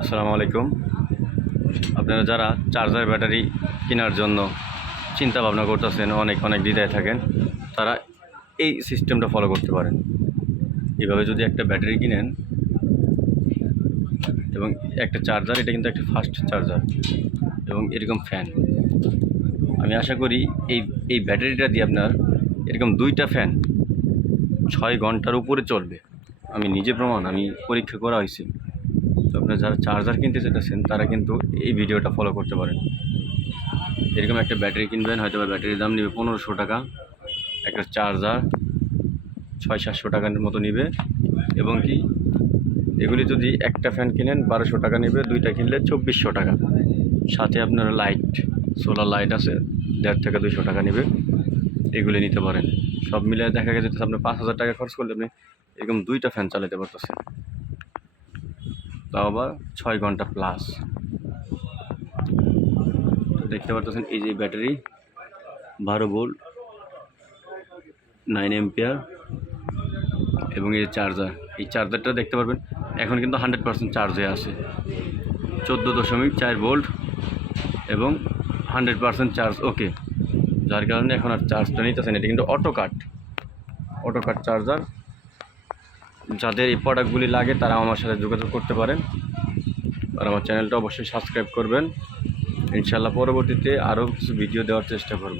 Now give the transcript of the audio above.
আসসালামু আলাইকুম। আপনারা যারা চার্জার ব্যাটারি কেনার জন্য চিন্তা ভাবনা করতেছেন, অনেক দ্বিধায় থাকেন, তারা এই সিস্টেমটা ফলো করতে পারেন। এভাবে যদি একটা ব্যাটারি কিনেন এবং একটা চার্জার, এটা কিন্তু একটা ফাস্ট চার্জার এবং এরকম ফ্যান, আমি আশা করি এই ব্যাটারিটা দিয়ে আপনার এরকম 2টা ফ্যান 6 ঘন্টার উপরে চলবে। আমি নিজে প্রমাণ, আমি পরীক্ষা করা হয়েছে। তো আপনারা যারা চার্জার কিনতে চাইতেছেন তারা কিন্তু এই ভিডিওটা ফলো করতে পারেন। এরকম একটা ব্যাটারি কিনবেন, হয়তো বা ব্যাটারির দাম নেবে 1500 টাকা, একটা চার্জার 600-700 টাকার মতো নেবে, এবং কি এগুলি যদি একটা ফ্যান কিনেন 1200 টাকা নেবে, 2টা কিনলে 2400 টাকা। সাথে আপনার লাইট, সোলার লাইট আছে, 150 থেকে 200 টাকা নেবে। এগুলি নিতে পারেন। সব মিলে দেখা গেছে আপনি 5000 টাকা খরচ করলে আপনি এরকম 2টা ফ্যান চালাতে পারতেছেন, তাও আবার 6 ঘন্টা প্লাস। দেখতে পারতেছেন এই যে ব্যাটারি 12 ভোল্ট 9 এম্পিয়ার, এবং এই চার্জার, এই চার্জারটা দেখতে পারবেন এখন কিন্তু 100% চার্জ হয়ে আছে, 14.4 ভোল্ট এবং 100% চার্জ ওকে, যার কারণে এখন আর চার্জটা নিতেছেন। এটা কিন্তু অটো কাট চার্জার। যাদের এই প্রোডাক্টগুলি লাগে তারা আমার সাথে যোগাযোগ করতে পারেন, আর আমার চ্যানেলটা অবশ্যই সাবস্ক্রাইব করবেন। ইনশাআল্লাহ পরবর্তীতে আরও কিছু ভিডিও দেওয়ার চেষ্টা করব।